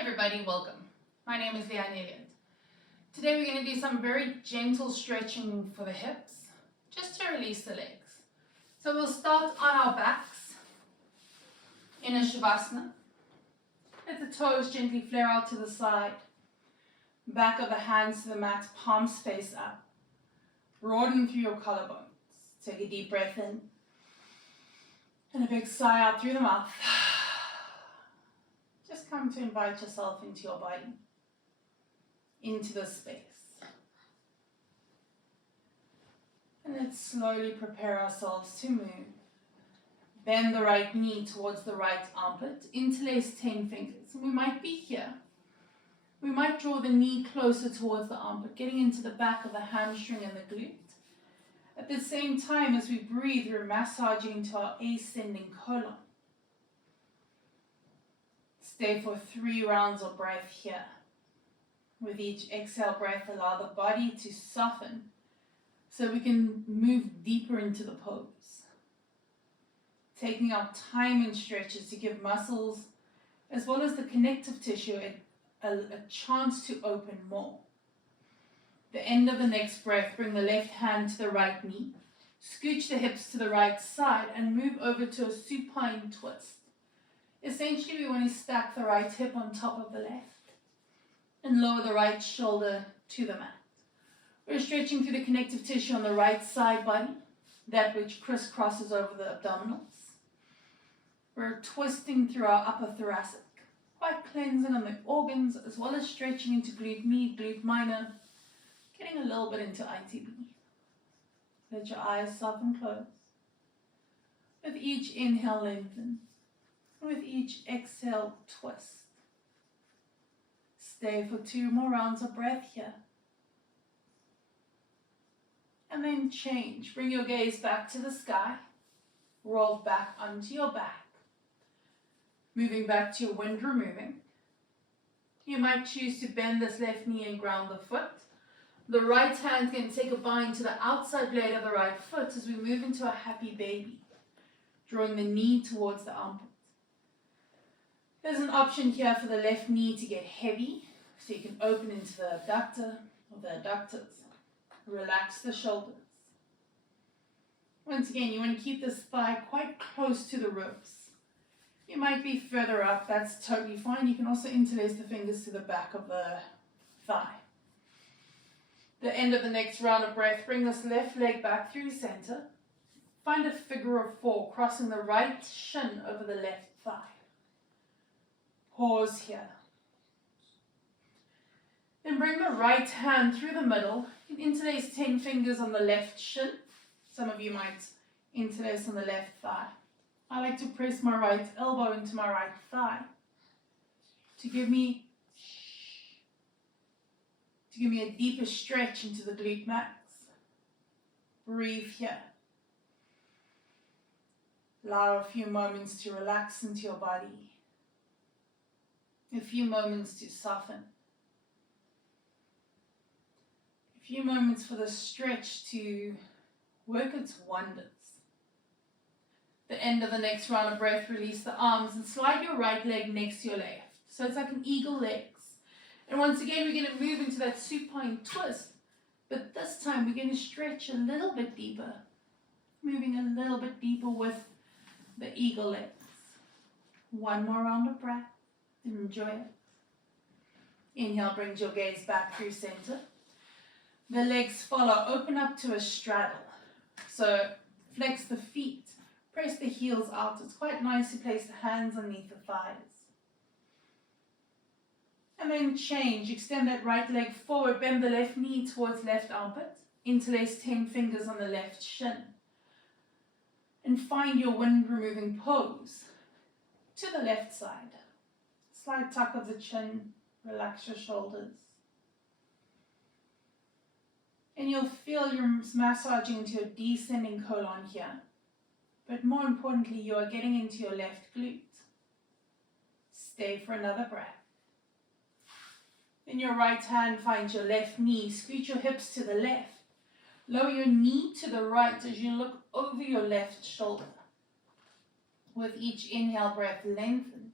everybody, welcome. My name is Leanne Elliott. Today we're going to do some very gentle stretching for the hips, just to release the legs. So we'll start on our backs in a Savasana. Let the toes gently flare out to the side. Back of the hands to the mat, palms face up. Broaden through your collarbones. Take a deep breath in. And a big sigh out through the mouth. Just come to invite yourself into your body, into the space. And let's slowly prepare ourselves to move. Bend the right knee towards the right armpit, interlace 10 fingers. And we might be here. We might draw the knee closer towards the armpit, getting into the back of the hamstring and the glute. At the same time, as we breathe, we're massaging into our ascending colon. Stay for 3 rounds of breath here. With each exhale breath, allow the body to soften so we can move deeper into the pose. Taking our time in stretches to give muscles as well as the connective tissue a chance to open more. The end of the next breath, bring the left hand to the right knee. Scooch the hips to the right side and move over to a supine twist. Essentially, we want to stack the right hip on top of the left and lower the right shoulder to the mat. We're stretching through the connective tissue on the right side body, that which crisscrosses over the abdominals. We're twisting through our upper thoracic, quite cleansing on the organs as well as stretching into glute med, glute minor, getting a little bit into ITB. Let your eyes soften close. With each inhale, lengthen. With each exhale, twist. Stay for 2 more rounds of breath here. And then change. Bring your gaze back to the sky. Roll back onto your back. Moving back to your wind removing. You might choose to bend this left knee and ground the foot. The right hand can take a bind to the outside blade of the right foot as we move into a happy baby, drawing the knee towards the armpit. There's an option here for the left knee to get heavy, so you can open into the adductor or the adductors. Relax the shoulders. Once again, you want to keep this thigh quite close to the ribs. You might be further up, that's totally fine. You can also interlace the fingers to the back of the thigh. The end of the next round of breath, bring this left leg back through center. Find a figure of 4, crossing the right shin over the left thigh. Pause here. Then bring the right hand through the middle. You can interlace 10 fingers on the left shin. Some of you might interlace on the left thigh. I like to press my right elbow into my right thigh to give me a deeper stretch into the glute max. Breathe here. Allow a few moments to relax into your body. A few moments to soften. A few moments for the stretch to work its wonders. The end of the next round of breath, release the arms and slide your right leg next to your left. So it's like an eagle legs. And once again, we're going to move into that supine twist. But this time, we're going to stretch a little bit deeper. Moving a little bit deeper with the eagle legs. 1 more round of breath. Enjoy it. Inhale, brings your gaze back through center. The legs follow, open up to a straddle. So flex the feet, press the heels out. It's quite nice to place the hands underneath the thighs. And then change, extend that right leg forward, bend the left knee towards left armpit, interlace 10 fingers on the left shin. And find your wind removing pose to the left side. Slight tuck of the chin, relax your shoulders. And you'll feel you're massaging into your descending colon here. But more importantly, you are getting into your left glute. Stay for another breath. In your right hand, find your left knee. Scoot your hips to the left. Lower your knee to the right as you look over your left shoulder. With each inhale breath, lengthen.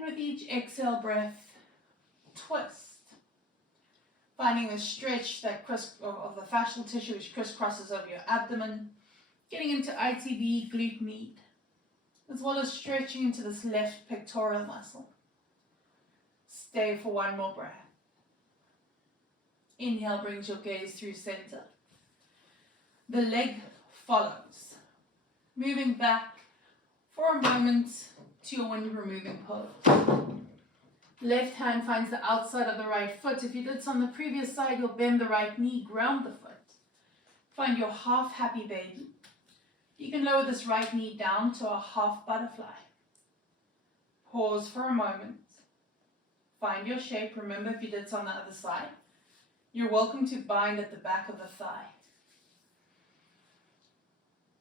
And with each exhale breath, twist. Finding the stretch that of the fascial tissue which crisscrosses over your abdomen. Getting into ITB, glute med, as well as stretching into this left pectoral muscle. Stay for one more breath. Inhale brings your gaze through center. The leg follows. Moving back for a moment to your wind removing pose. Left hand finds the outside of the right foot. If you did this on the previous side, you'll bend the right knee, ground the foot. Find your half happy baby. You can lower this right knee down to a half butterfly. Pause for a moment. Find your shape. Remember, if you did this on the other side, you're welcome to bind at the back of the thigh.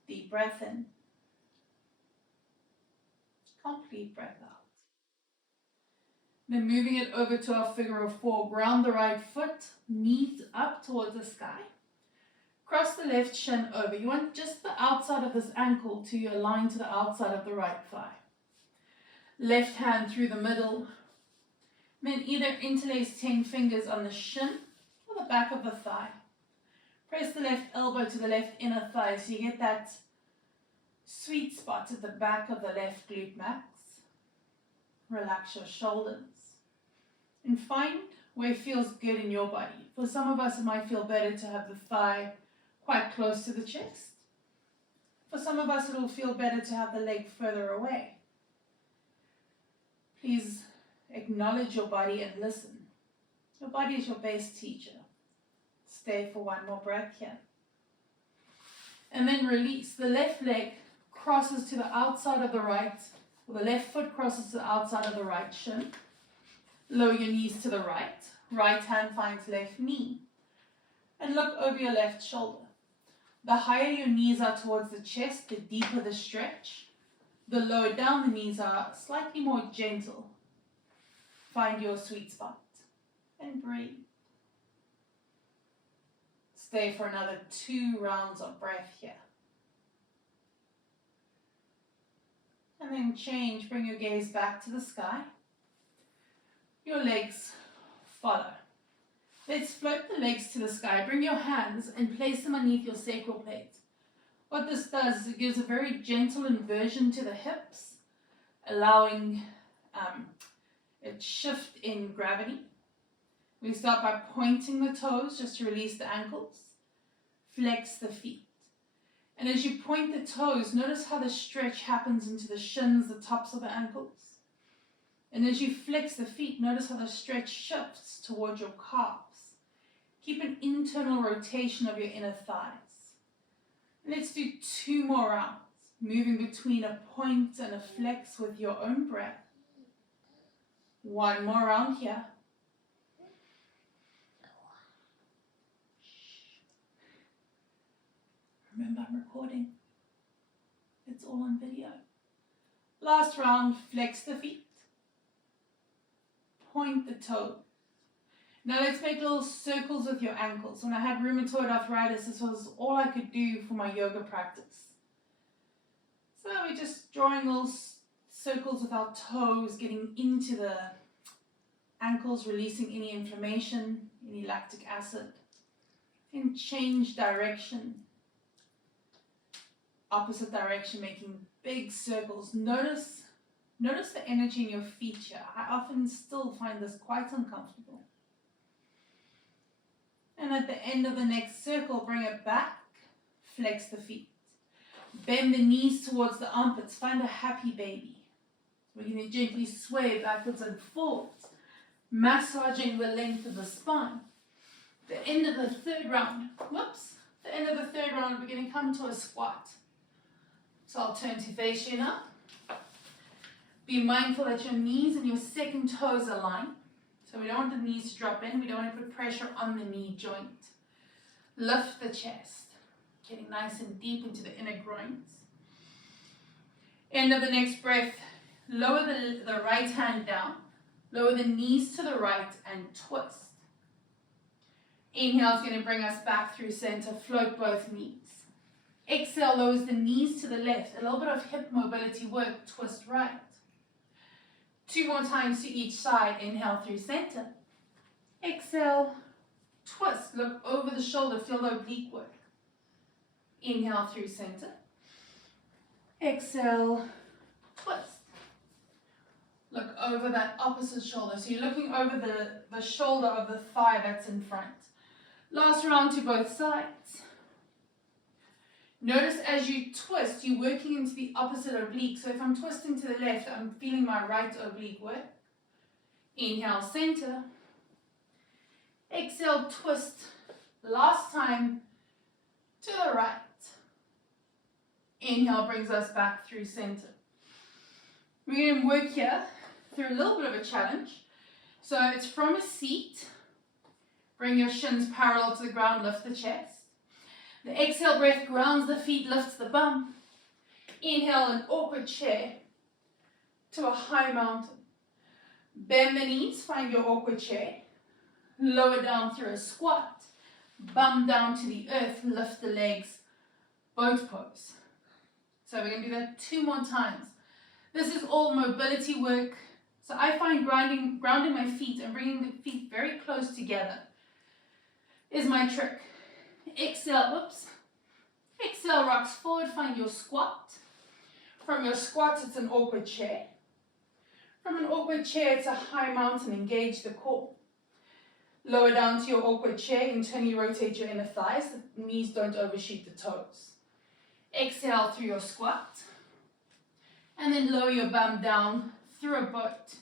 Deep breath in. Complete breath out. Then moving it over to our figure of four. Ground the right foot, knees up towards the sky. Cross the left shin over. You want just the outside of this ankle to align to the outside of the right thigh. Left hand through the middle. Then either interlace 10 fingers on the shin or the back of the thigh. Press the left elbow to the left inner thigh so you get that sweet spot at the back of the left glute max. Relax your shoulders. And find where it feels good in your body. For some of us, it might feel better to have the thigh quite close to the chest. For some of us, it will feel better to have the leg further away. Please acknowledge your body and listen. Your body is your best teacher. Stay for one more breath here. And then release. The left leg crosses to the outside of the right, or the left foot crosses to the outside of the right shin. Lower your knees to the right. Right hand finds left knee. And look over your left shoulder. The higher your knees are towards the chest, the deeper the stretch. The lower down the knees are, slightly more gentle. Find your sweet spot and breathe. Stay for another 2 rounds of breath here. And then change, bring your gaze back to the sky. Your legs follow. Let's float the legs to the sky. Bring your hands and place them underneath your sacral plate. What this does is it gives a very gentle inversion to the hips, allowing a shift in gravity. We start by pointing the toes just to release the ankles. Flex the feet. And as you point the toes, notice how the stretch happens into the shins, the tops of the ankles. And as you flex the feet, notice how the stretch shifts towards your calves. Keep an internal rotation of your inner thighs. Let's do 2 more rounds, moving between a point and a flex with your own breath. 1 more round here. Remember, I'm recording. It's all on video. Last round, flex the feet. Point the toe. Now let's make little circles with your ankles. When I had rheumatoid arthritis, this was all I could do for my yoga practice. So we're just drawing little circles with our toes, getting into the ankles, releasing any inflammation, any lactic acid. And change direction. Opposite direction, making big circles. Notice the energy in your feet here. I often still find this quite uncomfortable. And at the end of the next circle, bring it back, flex the feet. Bend the knees towards the armpits, find a happy baby. We're going to gently sway backwards and forwards, massaging the length of the spine. The end of the third round, we're going to come to a squat. So I'll turn to face you now. Be mindful that your knees and your second toes align. So we don't want the knees to drop in. We don't want to put pressure on the knee joint. Lift the chest, getting nice and deep into the inner groins. End of the next breath, lower the right hand down. Lower the knees to the right and twist. Inhale is going to bring us back through center. Float both knees. Exhale lowers the knees to the left. A little bit of hip mobility work. Twist right. 2 more times to each side. Inhale through center. Exhale, twist. Look over the shoulder. Feel the oblique work. Inhale through center. Exhale, twist. Look over that opposite shoulder. So you're looking over the shoulder of the thigh that's in front. Last round to both sides. Notice as you twist, you're working into the opposite oblique. So if I'm twisting to the left, I'm feeling my right oblique work. Inhale, center. Exhale, twist. Last time to the right. Inhale brings us back through center. We're going to work here through a little bit of a challenge. So it's from a seat. Bring your shins parallel to the ground, lift the chest. The exhale breath grounds the feet, lifts the bum. Inhale, an awkward chair to a high mountain. Bend the knees, find your awkward chair. Lower down through a squat. Bum down to the earth, lift the legs, boat pose. So we're going to do that 2 more times. This is all mobility work. So I find grounding my feet and bringing the feet very close together is my trick. Exhale, Exhale, rocks forward, find your squat. From your squat, it's an awkward chair. From an awkward chair, it's a high mountain, engage the core. Lower down to your awkward chair, internally rotate your inner thighs, the knees don't overshoot the toes. Exhale through your squat. And then lower your bum down through a boat.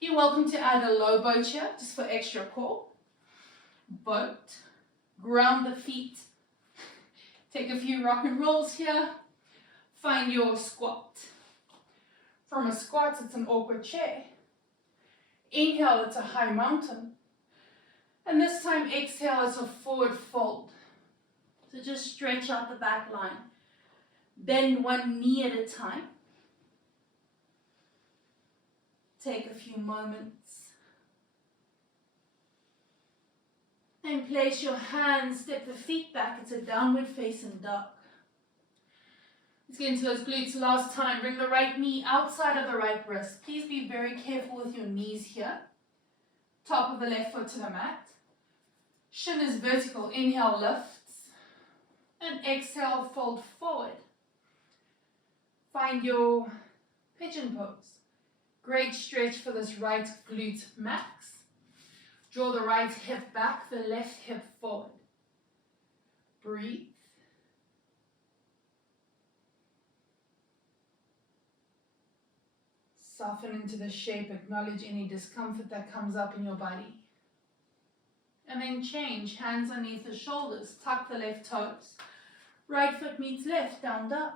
You're welcome to add a low boat here, just for extra core. Boat. Ground the feet. Take a few rock and rolls here. Find your squat. From a squat, it's an awkward chair. Inhale, it's a high mountain. And this time, exhale, it's a forward fold. So just stretch out the back line. Bend one knee at a time. Take a few moments. And place your hands, step the feet back. It's a downward facing dog. Let's get into those glutes last time. Bring the right knee outside of the right wrist. Please be very careful with your knees here. Top of the left foot to the mat. Shin is vertical. Inhale, lifts. And exhale, fold forward. Find your pigeon pose. Great stretch for this right glute max. Draw the right hip back, the left hip forward. Breathe. Soften into the shape, acknowledge any discomfort that comes up in your body. And then change, hands underneath the shoulders, tuck the left toes. Right foot meets left, down dog.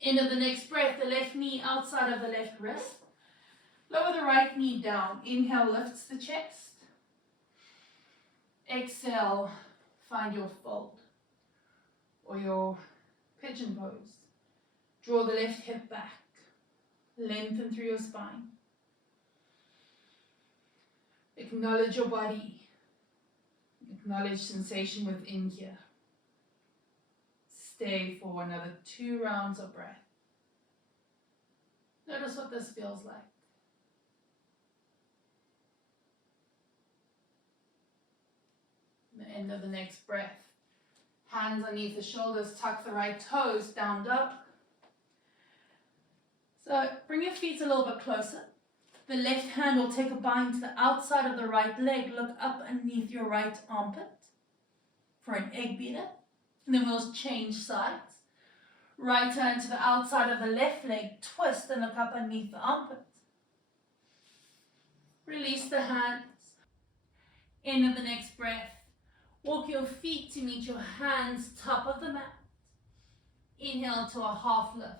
End of the next breath, the left knee outside of the left wrist. Lower the right knee down. Inhale, lifts the chest. Exhale, find your fold or your pigeon pose. Draw the left hip back. Lengthen through your spine. Acknowledge your body. Acknowledge sensation within here. Stay for another 2 rounds of breath. Notice what this feels like. The end of the next breath. Hands underneath the shoulders, tuck the right toes, down dog. So bring your feet a little bit closer. The left hand will take a bind to the outside of the right leg. Look up underneath your right armpit for an egg beater. And then we'll change sides. Right hand to the outside of the left leg. Twist and look up underneath the armpit. Release the hands. End of the next breath. Walk your feet to meet your hands top of the mat. Inhale to a half lift.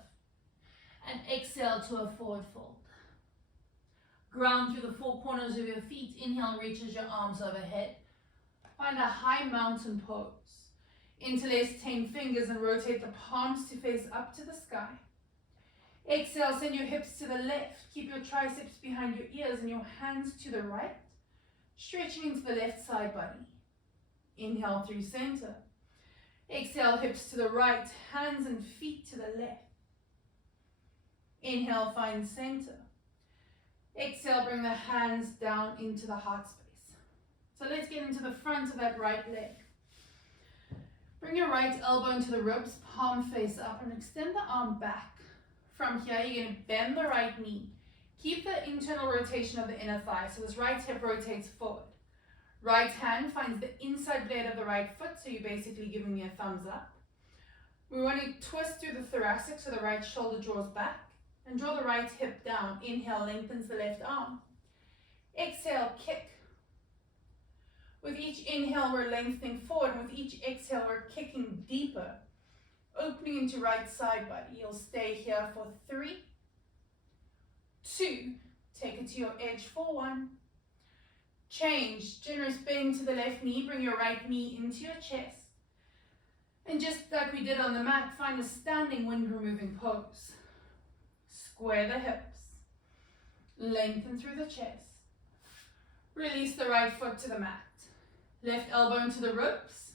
And exhale to a forward fold. Ground through the 4 corners of your feet. Inhale reaches your arms overhead. Find a high mountain pose. Interlace 10 fingers and rotate the palms to face up to the sky. Exhale, send your hips to the left. Keep your triceps behind your ears and your hands to the right. Stretching into the left side body. Inhale through center. Exhale, hips to the right, hands and feet to the left. Inhale, find center. Exhale, bring the hands down into the heart space. So let's get into the front of that right leg. Bring your right elbow into the ribs, palm face up, and extend the arm back. From here, you're going to bend the right knee. Keep the internal rotation of the inner thigh, so this right hip rotates forward. Right hand finds the inside blade of the right foot, so you're basically giving me a thumbs up. We want to twist through the thoracic, so the right shoulder draws back, and draw the right hip down. Inhale, lengthens the left arm. Exhale, kick. With each inhale, we're lengthening forward, and with each exhale, we're kicking deeper, opening into right side body. You'll stay here for 3, 2, take it to your edge for 1. Change, generous bend to the left knee, bring your right knee into your chest. And just like we did on the mat, find a standing wind removing pose. Square the hips, lengthen through the chest. Release the right foot to the mat. Left elbow into the ribs.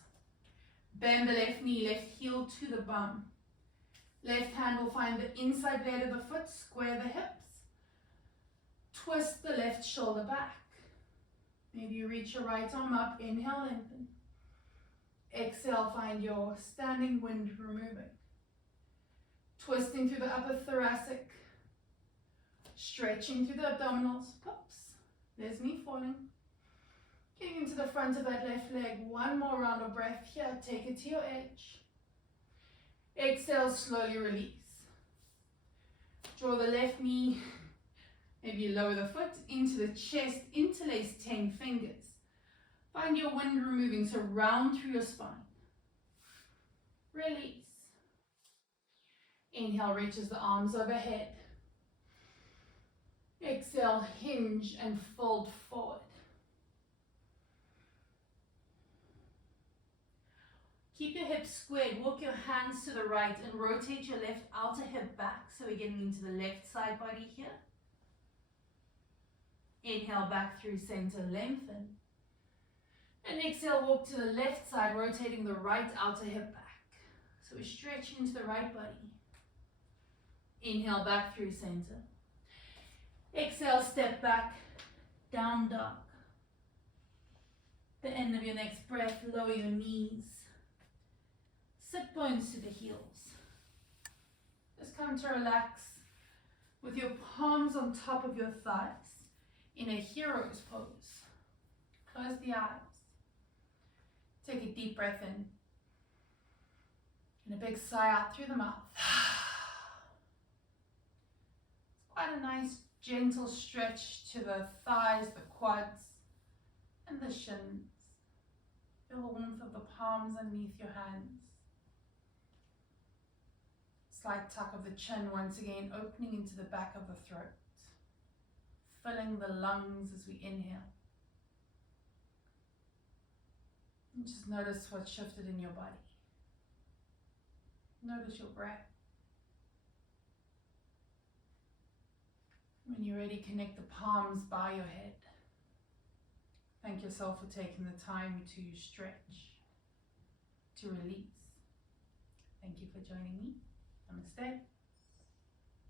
Bend the left knee, left heel to the bum. Left hand will find the inside blade of the foot, square the hips. Twist the left shoulder back. Maybe you reach your right arm up, inhale, lengthen. Exhale, find your standing wind removing. Twisting through the upper thoracic. Stretching through the abdominals. Oops, there's me falling. Getting into the front of that left leg. One more round of breath here. Take it to your edge. Exhale, slowly release. Draw the left knee. Maybe you lower the foot into the chest. Interlace 10 fingers. Find your wind removing, so round through your spine. Release. Inhale, reaches the arms overhead. Exhale, hinge and fold forward. Keep your hips squared, walk your hands to the right and rotate your left outer hip back, so we're getting into the left side body here. Inhale, back through center, lengthen. And exhale, walk to the left side, rotating the right outer hip back. So we're stretching into the right body. Inhale, back through center. Exhale, step back, down dog. The end of your next breath, lower your knees. Sit bones to the heels. Just come to relax with your palms on top of your thighs in a hero's pose. Close the eyes. Take a deep breath in. And a big sigh out through the mouth. It's quite a nice gentle stretch to the thighs, the quads, and the shins. Feel the warmth of the palms underneath your hands. Slight tuck of the chin once again, opening into the back of the throat. Filling the lungs as we inhale. And just notice what's shifted in your body. Notice your breath. When you're ready, connect the palms by your head. Thank yourself for taking the time to stretch, to release. Thank you for joining me. Namaste.